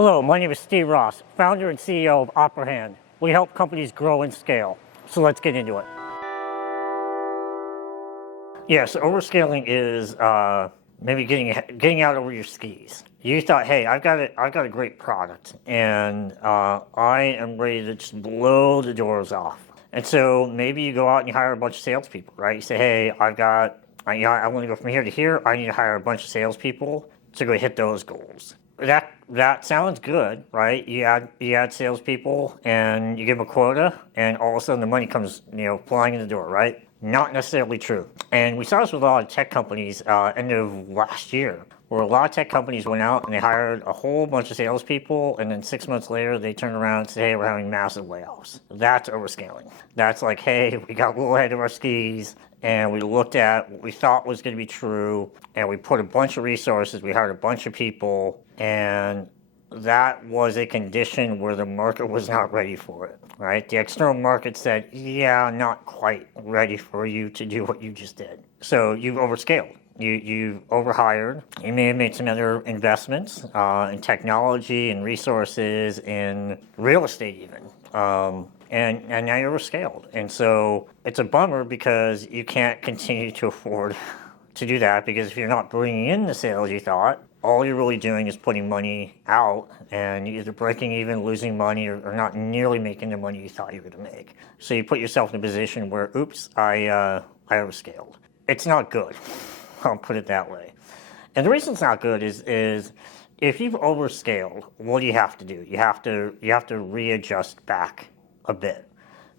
Hello, my name is Steve Ross, founder and CEO of Operahand. We help companies grow and scale. So let's get into it. Yes, overscaling is maybe getting out over your skis. You thought, hey, I've got a great product, and I am ready to just blow the doors off. And so maybe you go out and you hire a bunch of salespeople, right? You say, hey, I want to go from here to here. I need to hire a bunch of salespeople to go hit those goals. That sounds good, right? You add salespeople and you give them a quota, and all of a sudden the money comes flying in the door, right? Not necessarily true. And we saw this with a lot of tech companies end of last year, where a lot of tech companies went out and they hired a whole bunch of salespeople, and then 6 months later they turned around and said, hey, we're having massive layoffs. That's overscaling. That's like, hey, we got a little ahead of our skis, and we looked at what we thought was going to be true, and we put a bunch of resources, we hired a bunch of people, and that was a condition where the market was not ready for it, right? The external market said, yeah, not quite ready for you to do what you just did. So you've overscaled. You've overhired. You may have made some other investments in technology and resources, in real estate even. And now you're overscaled. And so it's a bummer because you can't continue to afford to do that, because if you're not bringing in the sales you thought, all you're really doing is putting money out, and you're either breaking even, losing money, or not nearly making the money you thought you were going to make. So you put yourself in a position where, oops, I overscaled. It's not good. I'll put it that way. And the reason it's not good is if you've overscaled, what do you have to do? You have to readjust back a bit.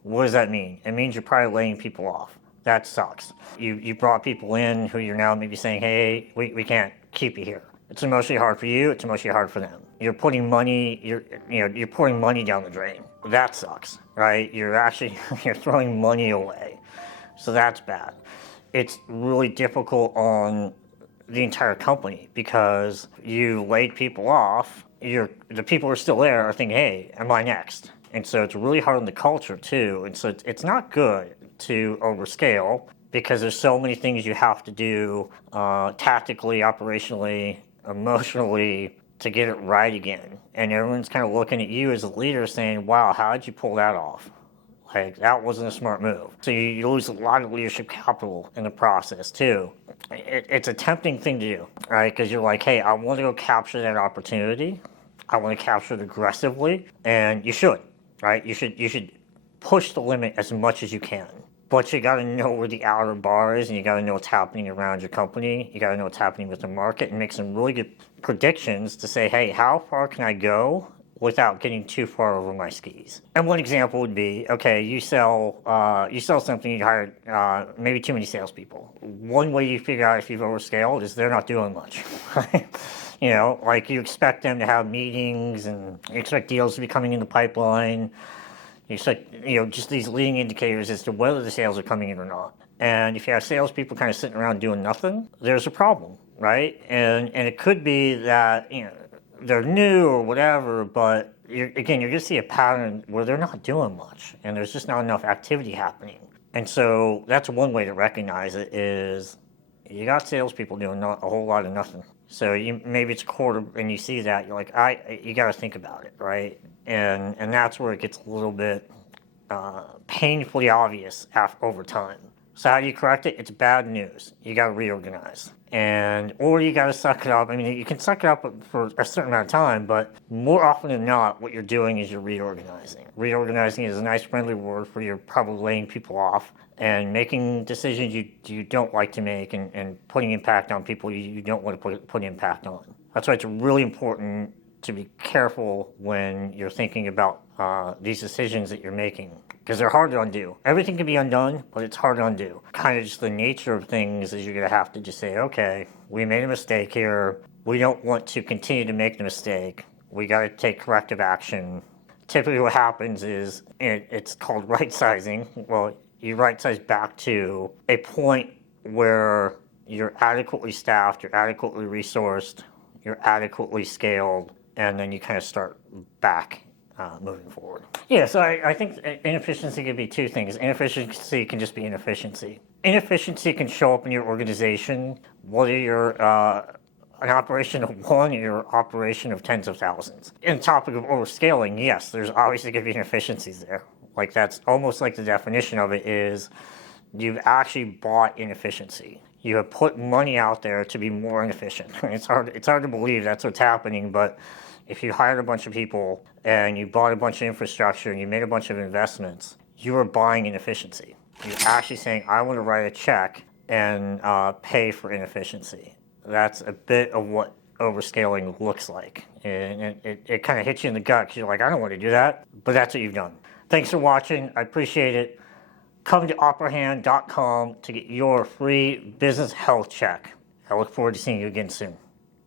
What does that mean? It means you're probably laying people off. That sucks. You brought people in who you're now maybe saying, hey, we can't keep you here. It's emotionally hard for you. It's emotionally hard for them. You're putting money. You're pouring money down the drain. That sucks, right? You're throwing money away. So that's bad. It's really difficult on the entire company because you laid people off. The people who are still there are thinking, hey, am I next? And so it's really hard on the culture too. And so it's not good to overscale because there's so many things you have to do tactically, operationally, emotionally to get it right again. And everyone's kind of looking at you as a leader saying, wow, how did you pull that off? Like, that wasn't a smart move. So you lose a lot of leadership capital in the process too. It's a tempting thing to do, right? Because you're like, hey, I want to go capture that opportunity. I want to capture it aggressively, and you should, right? You should push the limit as much as you can. But you got to know where the outer bar is, and you got to know what's happening around your company. You got to know what's happening with the market, and make some really good predictions to say, hey, how far can I go without getting too far over my skis? And one example would be, okay, you sell something, you hired maybe too many salespeople. One way you figure out if you've overscaled is they're not doing much. Like you expect them to have meetings, and you expect deals to be coming in the pipeline. You expect, just these leading indicators as to whether the sales are coming in or not. And if you have salespeople kind of sitting around doing nothing, there's a problem, right? And it could be that, they're new or whatever, but you're going to see a pattern where they're not doing much, and there's just not enough activity happening. And so that's one way to recognize it is you got salespeople doing not a whole lot of nothing. So maybe it's a quarter, and you see that, you're like, you got to think about it, right? And that's where it gets a little bit painfully obvious over time. So how do you correct it? It's bad news. You got to reorganize. Or you got to suck it up. I mean, you can suck it up for a certain amount of time, but more often than not, what you're doing is you're reorganizing. Reorganizing is a nice friendly word for you're probably laying people off and making decisions you don't like to make, and putting impact on people you don't want to put impact on. That's why it's really important to be careful when you're thinking about these decisions that you're making, because they're hard to undo. Everything can be undone, but it's hard to undo. Kind of just the nature of things is you're going to have to just say, okay, we made a mistake here. We don't want to continue to make the mistake. We got to take corrective action. Typically what happens is it's called right-sizing. Well, you right-size back to a point where you're adequately staffed, you're adequately resourced, you're adequately scaled, and then you kind of start back moving forward. Yeah, so I think inefficiency can be two things. Inefficiency can just be inefficiency. Inefficiency can show up in your organization, whether you're an operation of one or operation of tens of thousands. In the topic of overscaling, yes, there's obviously going to be inefficiencies there. Like that's almost like the definition of it is you've actually bought inefficiency. You have put money out there to be more inefficient. It's hard to believe that's what's happening, but if you hired a bunch of people and you bought a bunch of infrastructure and you made a bunch of investments, you are buying inefficiency. You're actually saying, I want to write a check and pay for inefficiency. That's a bit of what overscaling looks like. And it kind of hits you in the gut because you're like, I don't want to do that, but that's what you've done. Thanks for watching. I appreciate it. Come to Operahand.com to get your free business health check. I look forward to seeing you again soon.